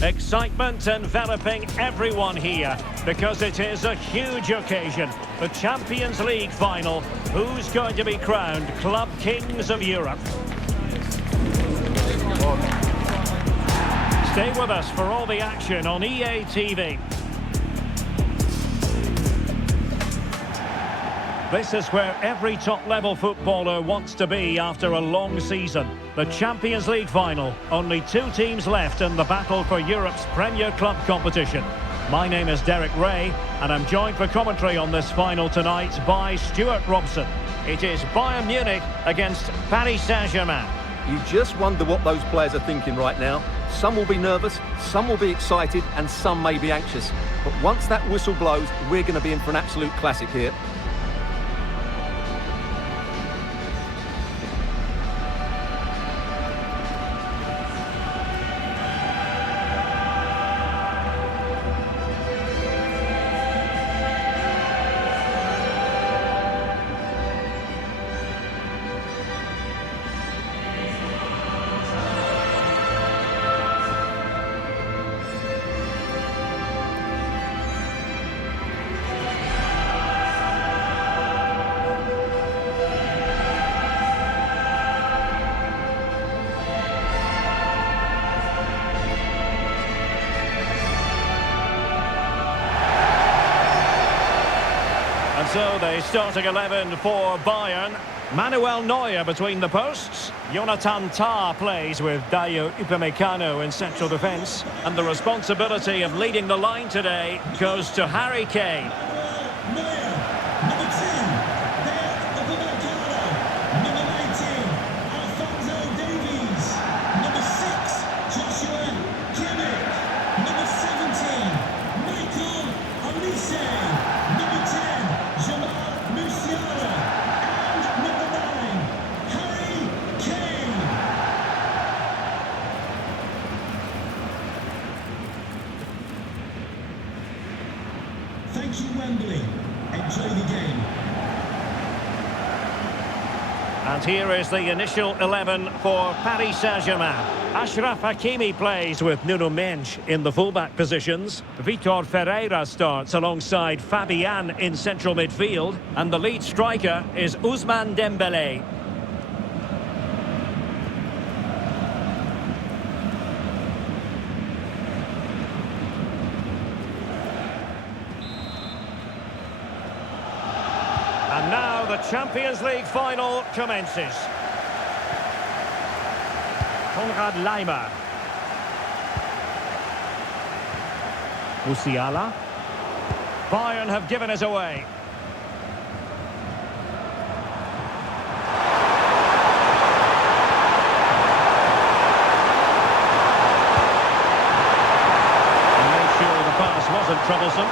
Excitement enveloping everyone here because it is a huge occasion. The Champions League final. Who's going to be crowned Club Kings of Europe? Stay with us for all the action on EA TV. This is where every top-level footballer wants to be after a long season. The Champions League final. Only two teams left in the battle for Europe's Premier Club competition. My name is Derek Ray, and I'm joined for commentary on this final tonight by Stuart Robson. It is Bayern Munich against Paris Saint-Germain. You just wonder what those players are thinking right now. Some will be nervous, some will be excited, and some may be anxious. But once that whistle blows, we're going to be in for an absolute classic here. So the starting 11 for Bayern. Manuel Neuer between the posts. Jonathan Tah plays with Dayo Upamecano in central defence. And the responsibility of leading the line today goes to Harry Kane. Thank you, Wembley. Enjoy the game. And here is the initial 11 for Paris Saint-Germain. Achraf Hakimi plays with Nuno Mendes in the fullback positions. Vitor Ferreira starts alongside Fabian in central midfield. And the lead striker is Ousmane Dembélé. And now the Champions League final commences. Konrad Laimer. Musiala. Bayern have given it away. And made sure the pass wasn't troublesome.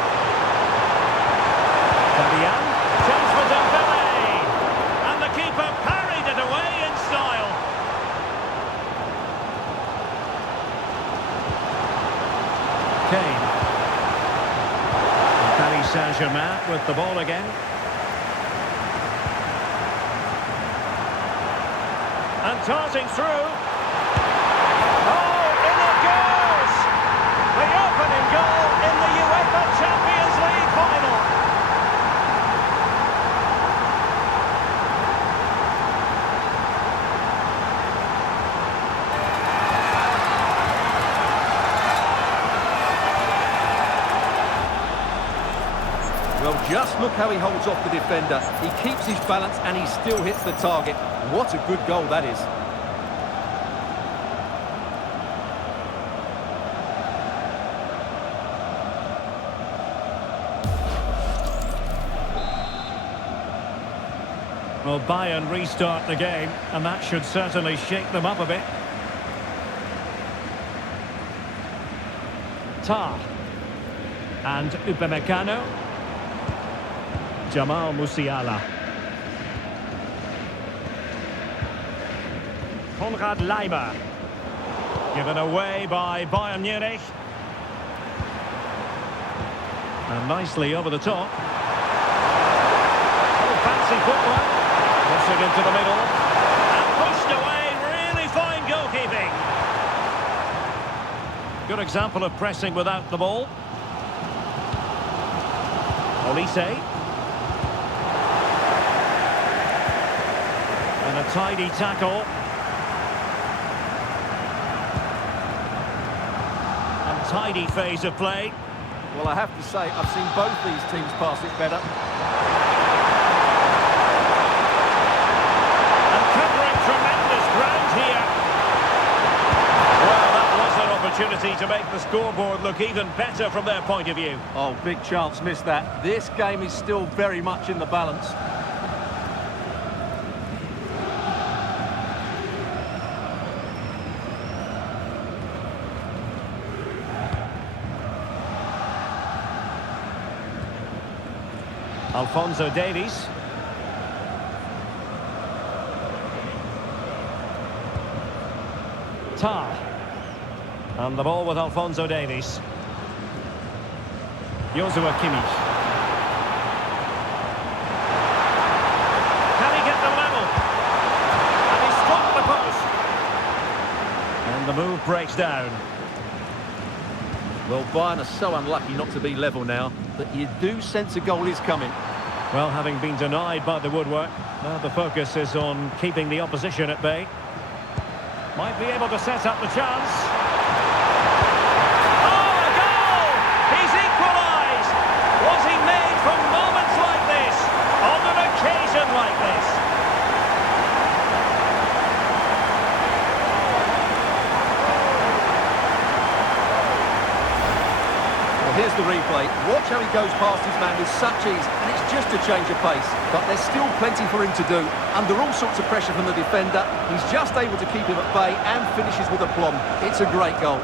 Fabian. Chance for Dembélé, and the keeper parried it away in style. Kane. Paris Saint-Germain with the ball again. And darting through. Oh, in it goes! The opening goal in the UEFA Champions League final. Well, just look how he holds off the defender. He keeps his balance and he still hits the target. What a good goal that is. Well, Bayern restart the game, and that should certainly shake them up a bit. Tah. And Upamecano. Jamal Musiala. Konrad Laimer. Given away by Bayern Munich. And nicely over the top. Oh, fancy footwork. Puts it into the middle. And pushed away. Really fine goalkeeping. Good example of pressing without the ball. Olise. And a tidy tackle. And tidy phase of play. Well, I have to say, I've seen both these teams pass it better. And covering tremendous ground here. Well, that was an opportunity to make the scoreboard look even better from their point of view. Oh, big chance, missed that. This game is still very much in the balance. Alphonso Davies. Tar. And the ball with Alphonso Davies. Joshua Kimmich. Can he get the level? And he struck the post. And the move breaks down. Well, Bayern are so unlucky not to be level now, but you do sense a goal is coming. Well, having been denied by the woodwork, now the focus is on keeping the opposition at bay. Might be able to set up the chance. Oh, a goal! He's equalised! Was he made from moments like this? On an occasion like this? Here's the replay. Watch how he goes past his man with such ease, and it's just a change of pace. But there's still plenty for him to do. Under all sorts of pressure from the defender, he's just able to keep him at bay and finishes with aplomb. It's a great goal.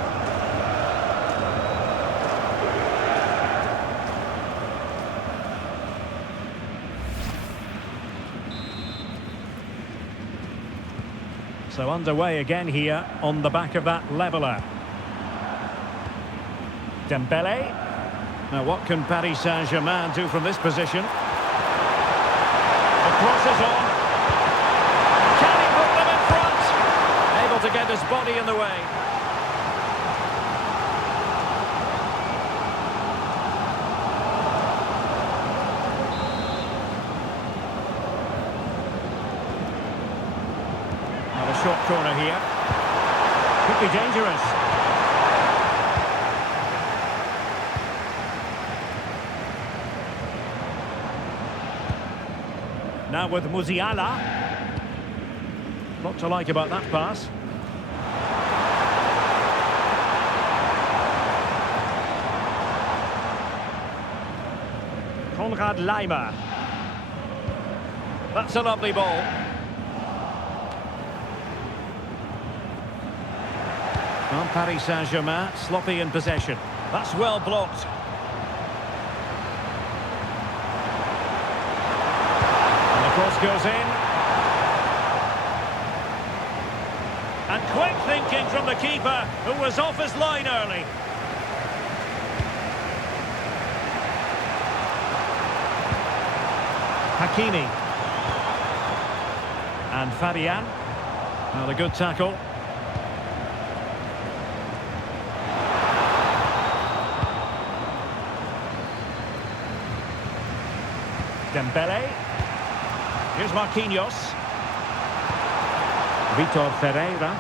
So underway again here on the back of that leveller. Dembele. Now what can Paris Saint-Germain do from this position? The cross is on. Can he put them in front? Able to get his body in the way. Now a short corner here. Could be dangerous. Now with Musiala. Lot to like about that pass. Konrad Laimer. That's a lovely ball. Well, Paris Saint-Germain sloppy in possession. That's well blocked. Cross goes in. And quick thinking from the keeper, who was off his line early. Hakimi. And Fabian. Now a good tackle. Dembele. Here's Marquinhos. Vitor Ferreira.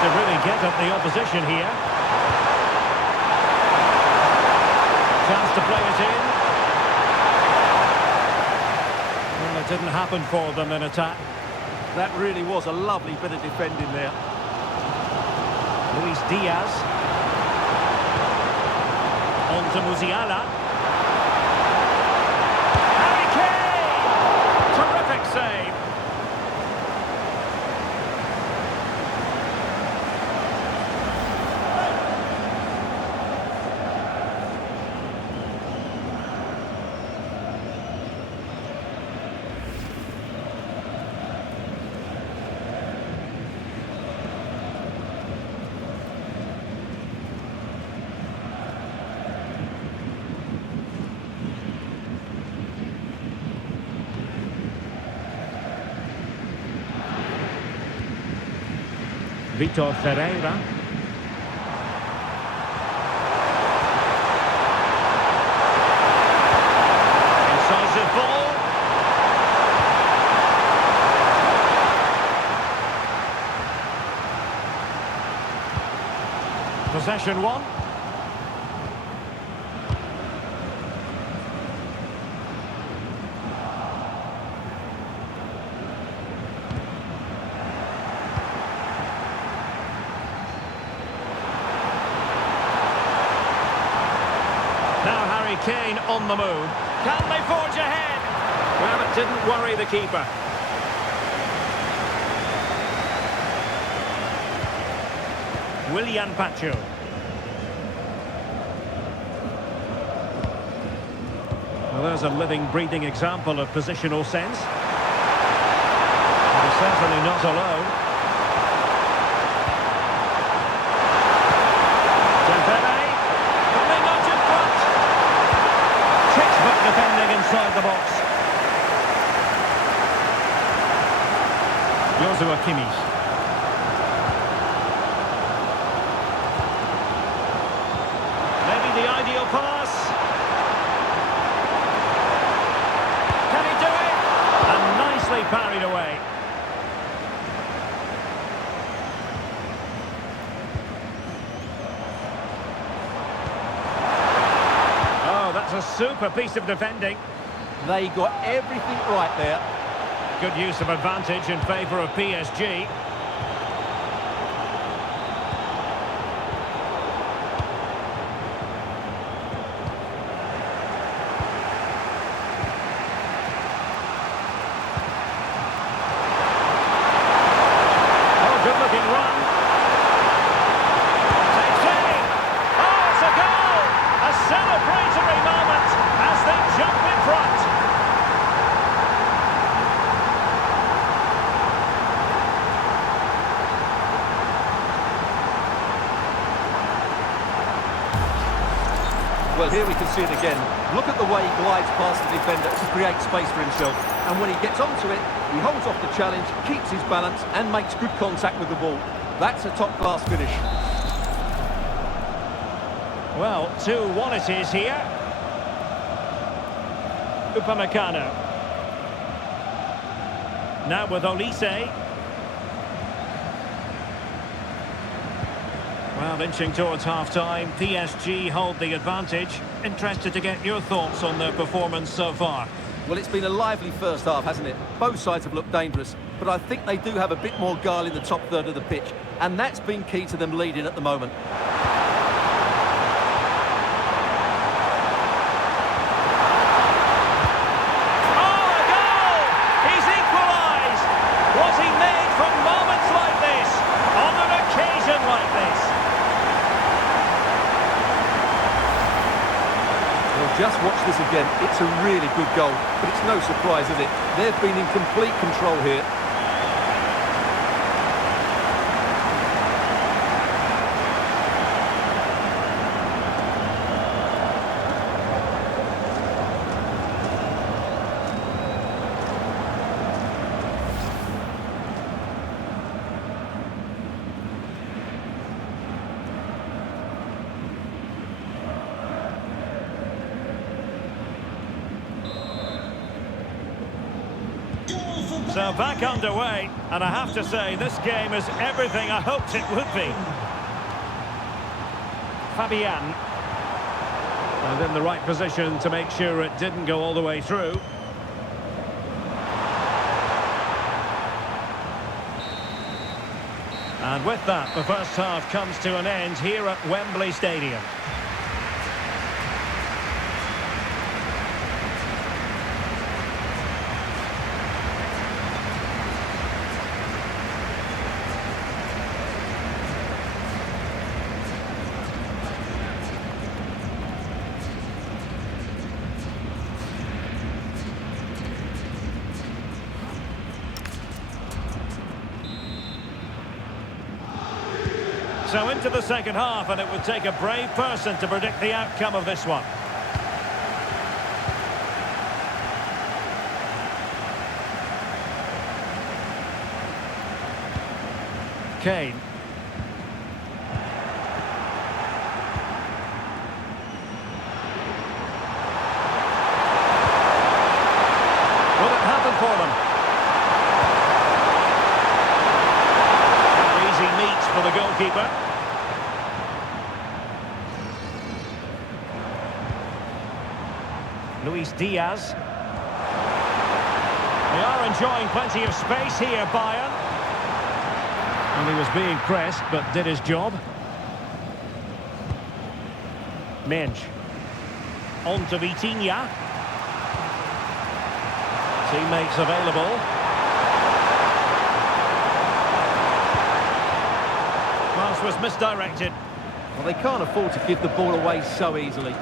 To really get at the opposition here. Chance to play it in. Well, it didn't happen for them in attack. That really was a lovely bit of defending there. Luis Diaz. On to Musiala. Terrific save. Vitor Ferreira. Incisive ball. Possession one. Now Harry Kane on the move. Can they forge ahead? Well, it didn't worry the keeper. Willian Pacho. Well, there's a living, breathing example of positional sense. He's certainly not alone. Dembele, coming out in front. Textbook defending inside the box. Joshua Kimmich. The ideal pass. Can he do it? And nicely parried away. Oh, that's a super piece of defending. They got everything right there. Good use of advantage in favour of PSG. Good-looking run. Takes aim. Oh, it's a goal! A celebratory moment as they jump in front. Well, here we can see it again. Look at the way he glides past the defender to create space for himself. And when he gets onto it, he holds off the challenge, keeps his balance, and makes good contact with the ball. That's a top-class finish. Well, 2-1 it is here. Upamecano. Now with Olise. Well, inching towards half-time, PSG hold the advantage. Interested to get your thoughts on their performance so far. Well, it's been a lively first half, hasn't it? Both sides have looked dangerous, but I think they do have a bit more guile in the top third of the pitch, and that's been key to them leading at the moment. Oh, a goal! He's equalised! Was he made from moments like this? On an occasion like this? Just watch this again. It's a really good goal, but it's no surprise, is it? They've been in complete control here. So back underway, and I have to say, this game is everything I hoped it would be. Fabian. And in the right position to make sure it didn't go all the way through. And with that, the first half comes to an end here at Wembley Stadium. So into the second half, and it would take a brave person to predict the outcome of this one. Kane. for the goalkeeper. Luis Diaz. They are enjoying plenty of space here, Bayern. And he was being pressed, but did his job. Mensch. On to Vitinha. Teammates available. Pass was misdirected. Well, they can't afford to give the ball away so easily.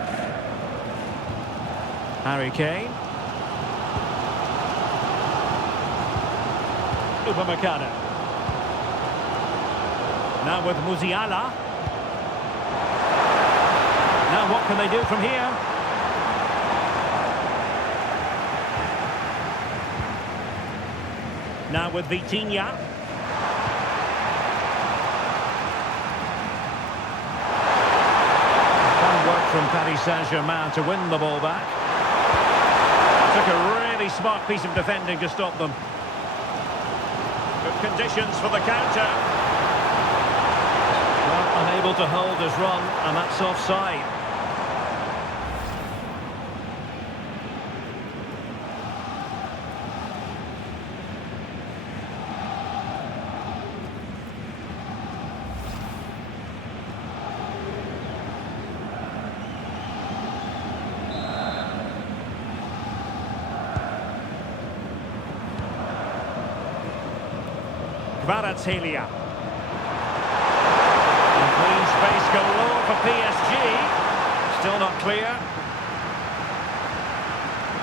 Harry Kane. Mzpanda. Now with Musiala. Now what can they do from here? Now with Vitinha. Fun work from Paris Saint-Germain to win the ball back. Took a really smart piece of defending to stop them. Good conditions for the counter. Well, unable to hold his run, and that's offside. Kvaratskhelia. Clean space galore for PSG. Still not clear.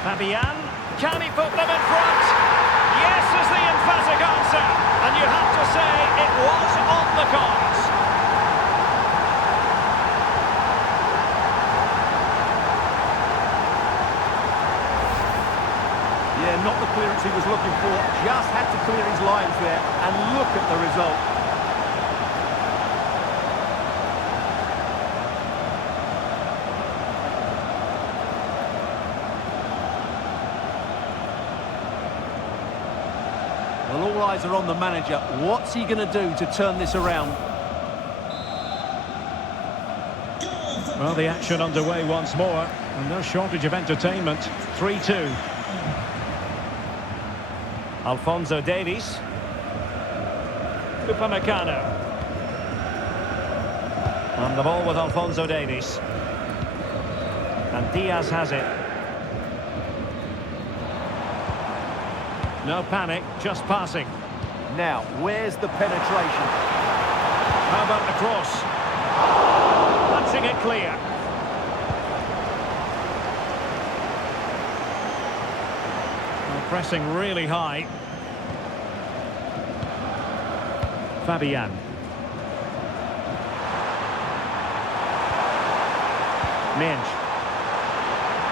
Fabian. Can he put them in front? Yes is the emphatic answer. And you have to say it was on the cards. Yeah, not the clearance he was looking for. Just had to clear his lines there. And look at the result. Well, all eyes are on the manager. What's he going to do to turn this around? Well, the action underway once more. And no shortage of entertainment. 3-2. Alphonso Davies. Mzpanda. And the ball with Alphonso Davies. And Diaz has it. No panic, just passing. Now, where's the penetration? How about the cross? Punching it clear. Pressing really high. Fabian. Mensch.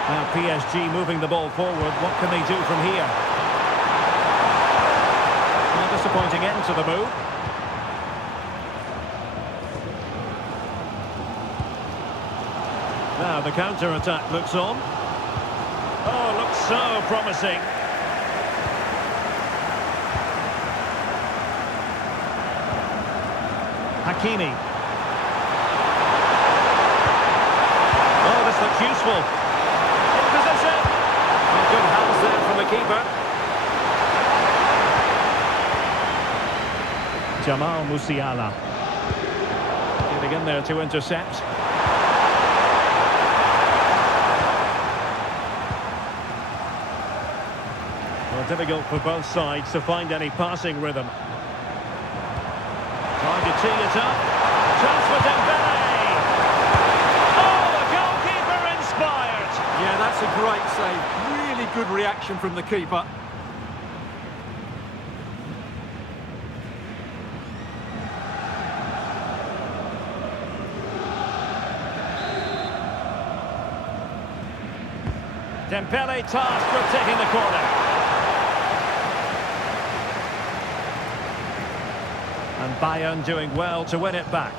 Now PSG moving the ball forward. What can they do from here? A disappointing end to the move. Now the counter-attack looks on. Oh, looks so promising. Hakimi. Oh, this looks useful. In position. Well, good hands there from the keeper. Jamal Musiala. Getting in there to intercept. Well, difficult for both sides to find any passing rhythm. Trying to tee it up. Chance for Dembele. Oh, the goalkeeper inspired. Yeah, that's a great save. Really good reaction from the keeper. Dembele tasked with taking the corner. And Bayern doing well to win it back.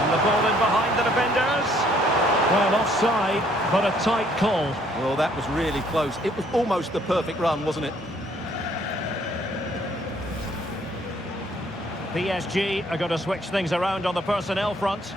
And the ball in behind the defenders. Well, offside, but a tight call. Well, that was really close. It was almost the perfect run, wasn't it? PSG are going to switch things around on the personnel front.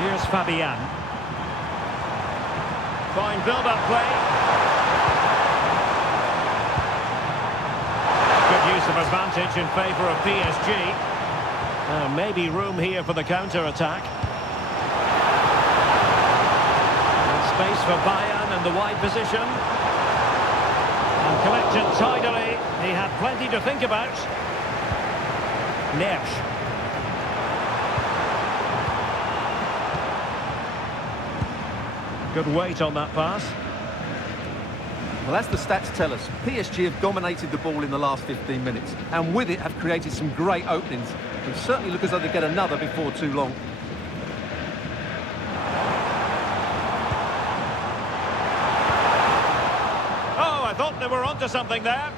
Here's Fabian. Fine build-up play. Good use of advantage in favour of PSG. Maybe room here for the counter-attack. Space for Bayern in the wide position. And collected tidily. He had plenty to think about. Neves. Good weight on that pass. Well, as the stats tell us, PSG have dominated the ball in the last 15 minutes, and with it have created some great openings. And certainly look as though they get another before too long. Oh, I thought they were onto something there.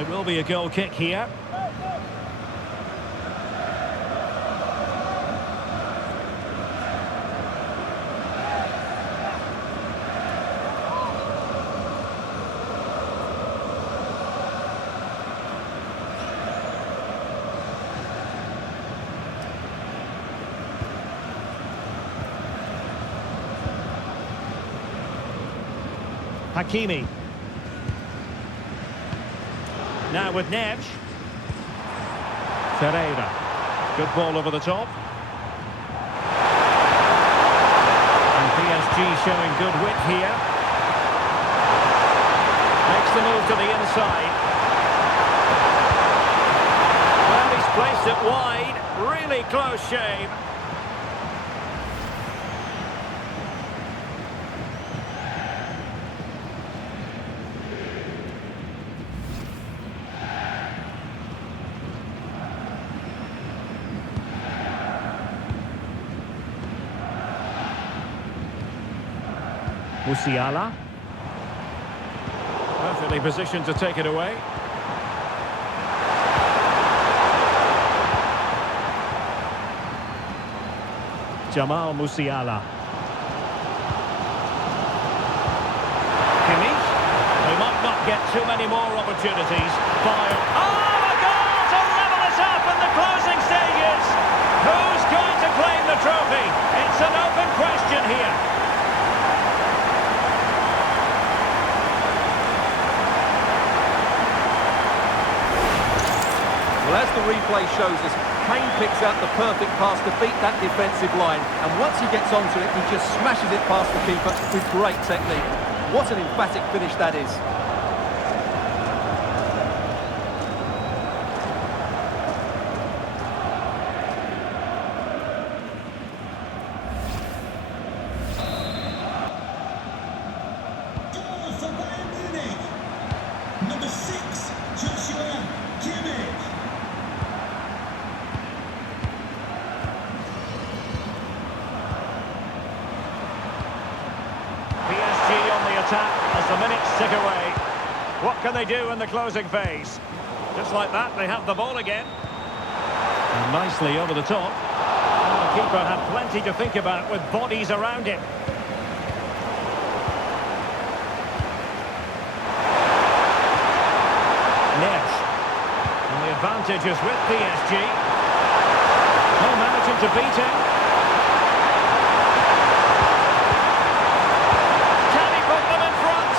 It will be a goal kick here. Hakimi. Now with Neves. Ferreira. Good ball over the top. And PSG showing good wit here. Makes the move to the inside. Well, he's placed it wide. Really close shave. Musiala. Perfectly positioned to take it away. Jamal Musiala. Kimmich. They might not get too many more opportunities. Bayern. Oh, a goal to level it up in the closing stages. Who's going to claim the trophy? It's an open question here. Well, as the replay shows us, Kane picks out the perfect pass to beat that defensive line. And once he gets onto it, he just smashes it past the keeper with great technique. What an emphatic finish that is. Goal for Bayern Munich. Number 6, Kimmich. PSG on the attack as the minutes tick away. What can they do in the closing phase? Just like that, they have the ball again. And nicely over the top. And the keeper had plenty to think about with bodies around him. Neves. And the advantage is with PSG. No managing to beat him. Can he put them in front?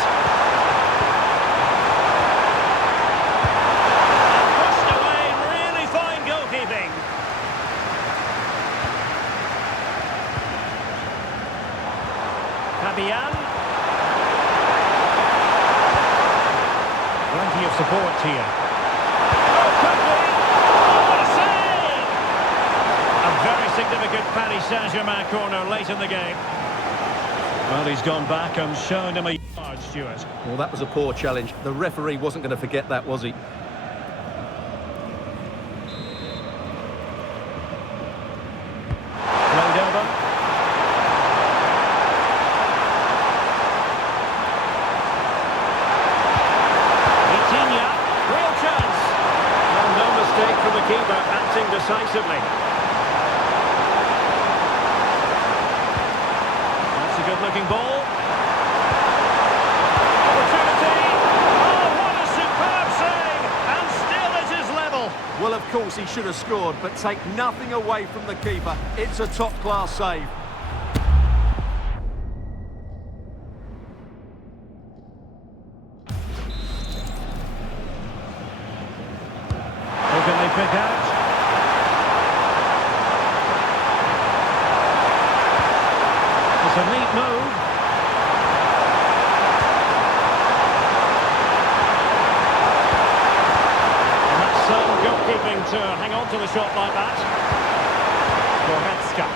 And pushed away, really fine goalkeeping. Fabian. Plenty of support here. Oh, could be! Oh, what a save! A very significant Paris Saint-Germain corner late in the game. Well, he's gone back and shown him a yard, Stuart. Well, that was a poor challenge. The referee wasn't going to forget that, was he? Played over. Vitinha, real chance. acting decisively. That's a good-looking ball. Opportunity! Oh, what a superb save! And still it is level. Well, of course, he should have scored, but take nothing away from the keeper. It's a top-class save. Who can they pick out? It's a neat move. And that's some goalkeeping to hang on to the shot like that. Goretzka.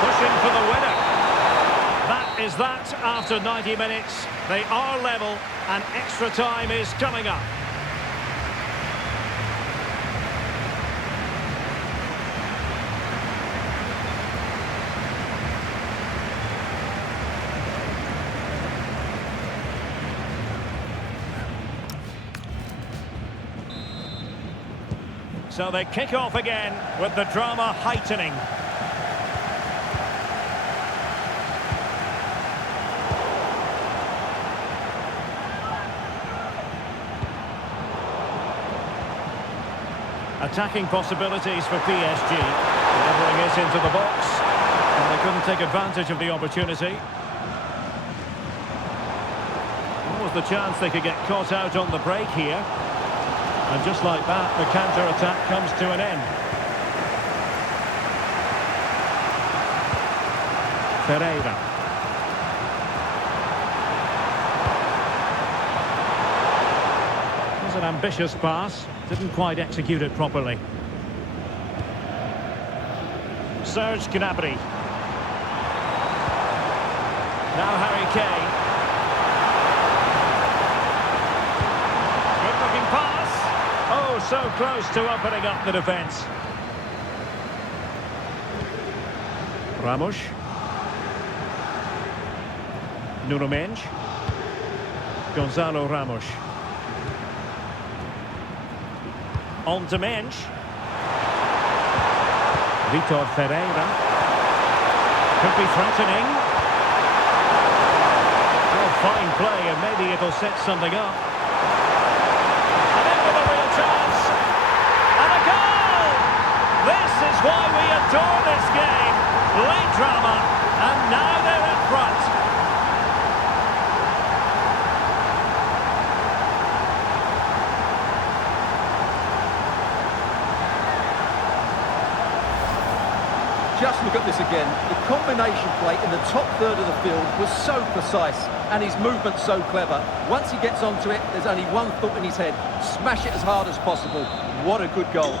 Pushing for the winner. That is that after 90 minutes. They are level and extra time is coming up. So they kick off again with the drama heightening. Attacking possibilities for PSG. Delivering it into the box. And they couldn't take advantage of the opportunity. What was the chance they could get caught out on the break here? And just like that, the counter-attack comes to an end. Ferreira. It was an ambitious pass. Didn't quite execute it properly. Serge Gnabry. Now Harry Kane. Good-looking pass. Oh, so close to opening up the defence. Ramos. Nuno Mendes. Gonzalo Ramos. On to Mendes. Vitor Ferreira. Could be threatening. Well, fine play, and maybe it'll set something up. And in with a real chance. And a goal! This is why we adore this game. Late drama, and now they're in front. Just look at this again. The combination play in the top third of the field was so precise, and his movement so clever. Once he gets onto it, there's only one thought in his head. Smash it as hard as possible. What a good goal.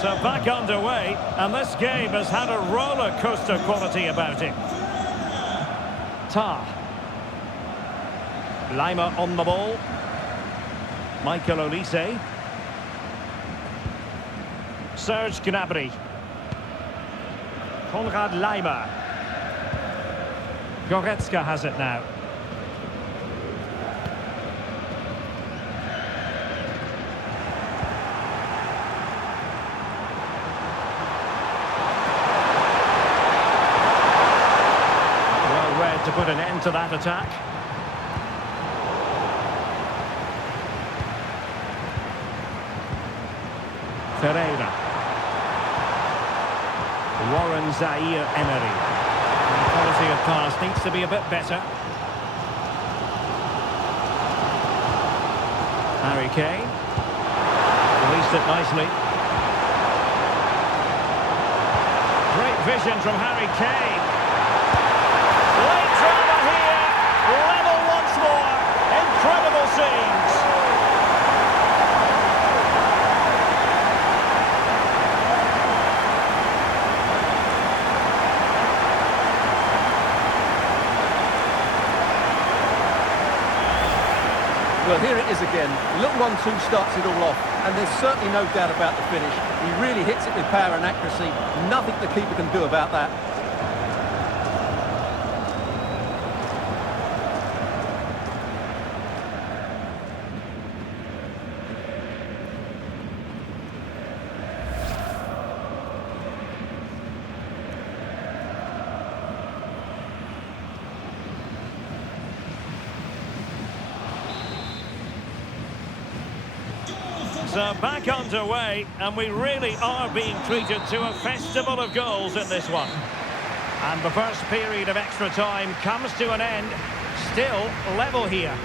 So back underway, and this game has had a roller coaster quality about it. Tar. Lima on the ball. Michael Olise. Serge Gnabry. Konrad Lima. Goretzka has it now. Well read to put an end to that attack. Ferreira. Warren Zaire-Emery. The quality of pass needs to be a bit better. Harry Kane. Released it nicely. Great vision from Harry Kane. Late drama here. Level once more. Incredible scenes. Well, here it is again. Little 1-2 starts it all off, and there's certainly no doubt about the finish. He really hits it with power and accuracy. Nothing the keeper can do about that. So back underway, and we really are being treated to a festival of goals in this one. And the first period of extra time comes to an end, still level here.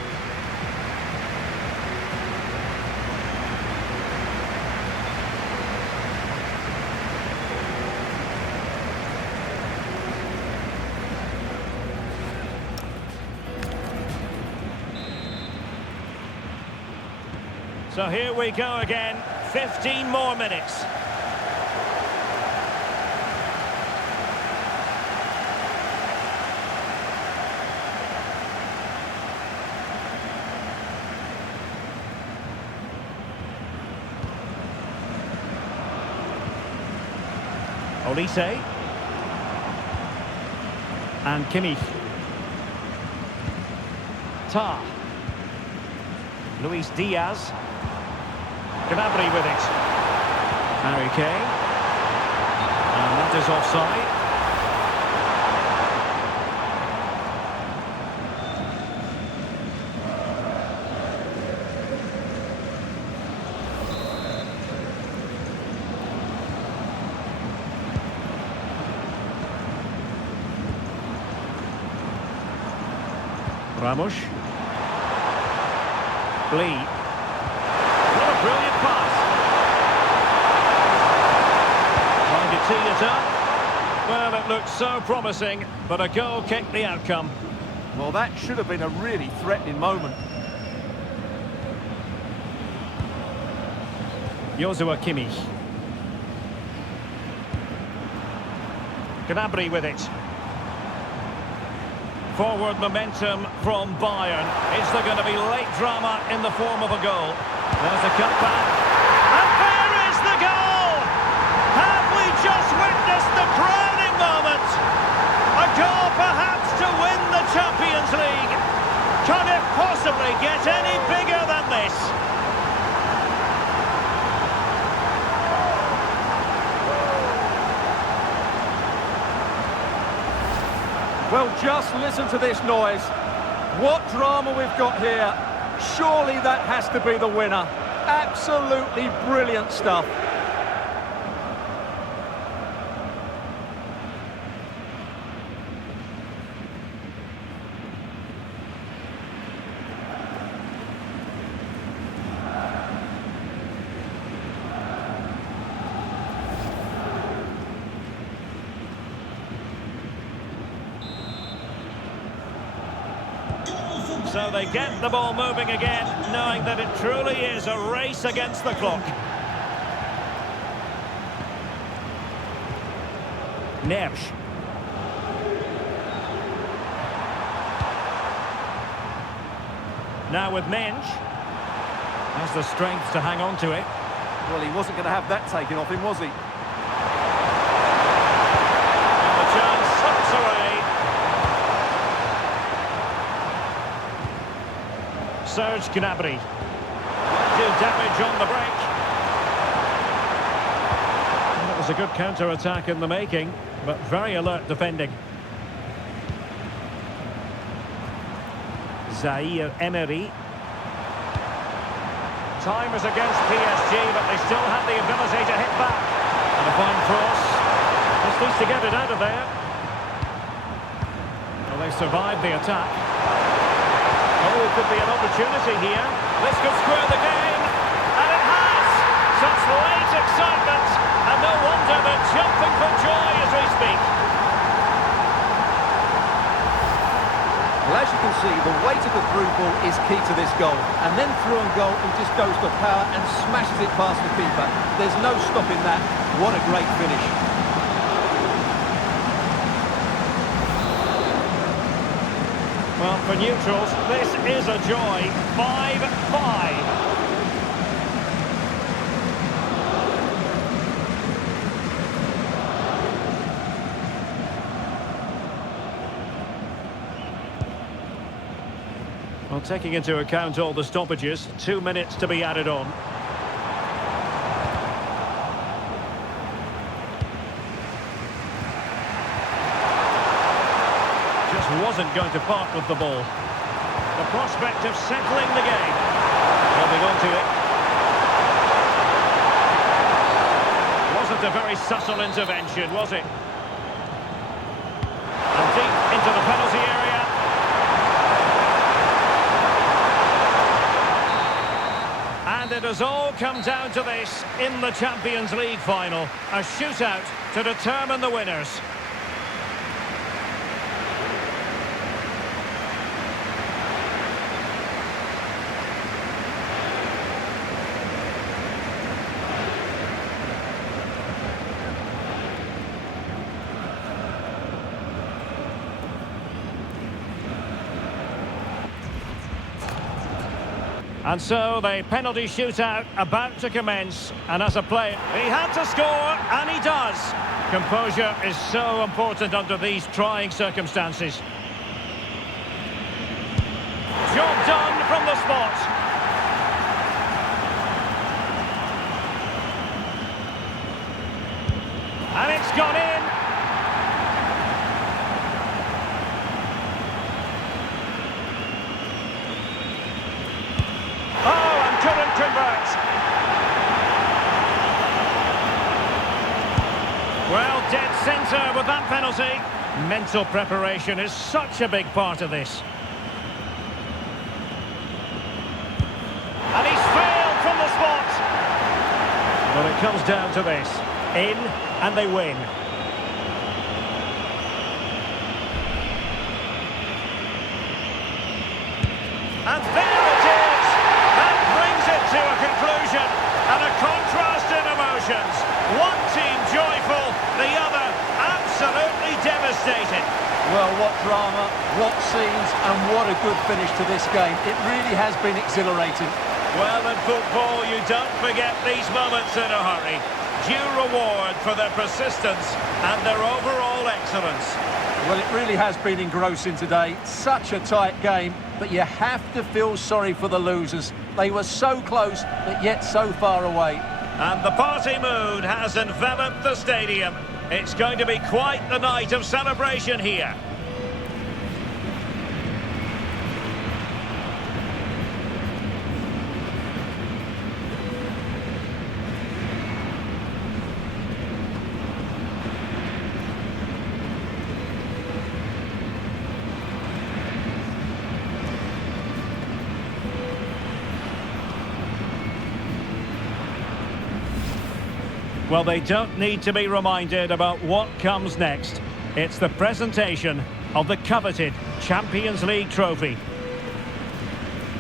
So here we go again, 15 more minutes. Olise. And Kimmich. Tar. Luis Diaz. Gnabry with it. Harry Kane. And that is offside. Ramos. Lee. What a brilliant pass. Trying to tee it up. Well, it looked so promising, but a goal kicked the outcome. Well, that should have been a really threatening moment. Joshua Kimmich. Gnabry with it. Forward momentum from Bayern. Is there going to be late drama in the form of a goal? There's a cutback. And there is the goal! Have we just witnessed the crowning moment? A goal perhaps to win the Champions League. Can it possibly get any bigger than this? Well, just listen to this noise. What drama we've got here. Surely that has to be the winner. Absolutely brilliant stuff. So they get the ball moving again, knowing that it truly is a race against the clock. Neves. Now with Mensch. Has the strength to hang on to it. Well, he wasn't going to have that taken off him, was he? And the chance slips away. Serge Gnabry. Do damage on the break. And it was a good counter-attack in the making, but very alert defending. Zaire Emery. Time is against PSG, but they still have the ability to hit back. And a fine cross. Just needs to get it out of there. Well, they survived the attack. Oh, it could be an opportunity here. This could square the game. And it has! Such late excitement. And no wonder they're jumping for joy as we speak. Well, as you can see, the weight of the through ball is key to this goal. And then through on goal, he just goes for power and smashes it past the keeper. There's no stopping that. What a great finish. Well, for neutrals, this is a joy. 5-5. Well, taking into account all the stoppages, 2 minutes to be added on. Just wasn't going to part with the ball. The prospect of settling the game. Holding on to it. wasn't a very subtle intervention, was it? And deep into the penalty area. And it has all come down to this in the Champions League final. A shootout to determine the winners. And so the penalty shootout about to commence. And as a player, he had to score, and he does. Composure is so important under these trying circumstances. Job done from the spot. And it's gone in. Convert. Well, dead centre with that penalty. Mental preparation is such a big part of this. And he's failed from the spot. Well, it comes down to this. In, and they win. And there it is. That brings it to a conclusion. And a contrast in emotions. One team joyful, the other absolutely devastated. Well, what drama, what scenes, and what a good finish to this game. It really has been exhilarating. Well, in football, you don't forget these moments in a hurry. Due reward for their persistence and their overall excellence. Well, it really has been engrossing today. Such a tight game, but you have to feel sorry for the losers. They were so close, but yet so far away. And the party mood has enveloped the stadium. It's going to be quite the night of celebration here. Well, they don't need to be reminded about what comes next. It's the presentation of the coveted Champions League trophy.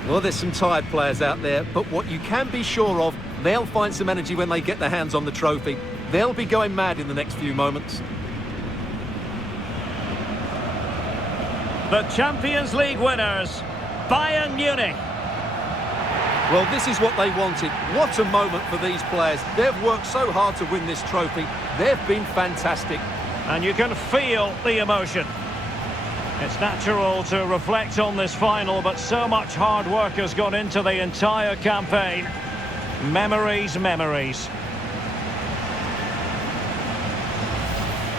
Well, there's some tired players out there, but what you can be sure of, they'll find some energy when they get their hands on the trophy. They'll be going mad in the next few moments. The Champions League winners, Bayern Munich. Well, this is what they wanted. What a moment for these players. They've worked so hard to win this trophy. They've been fantastic. And you can feel the emotion. It's natural to reflect on this final, but so much hard work has gone into the entire campaign. Memories, memories.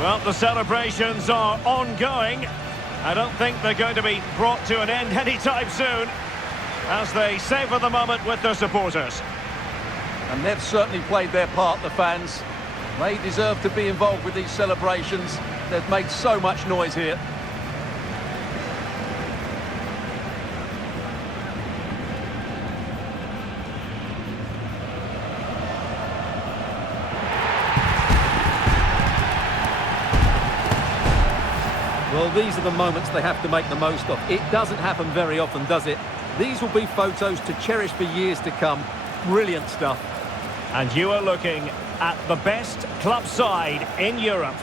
Well, the celebrations are ongoing. I don't think they're going to be brought to an end anytime soon, as they savour the moment with their supporters. And they've certainly played their part, the fans. They deserve to be involved with these celebrations. They've made so much noise here. Well, these are the moments they have to make the most of. It doesn't happen very often, does it? These will be photos to cherish for years to come. Brilliant stuff. And you are looking at the best club side in Europe.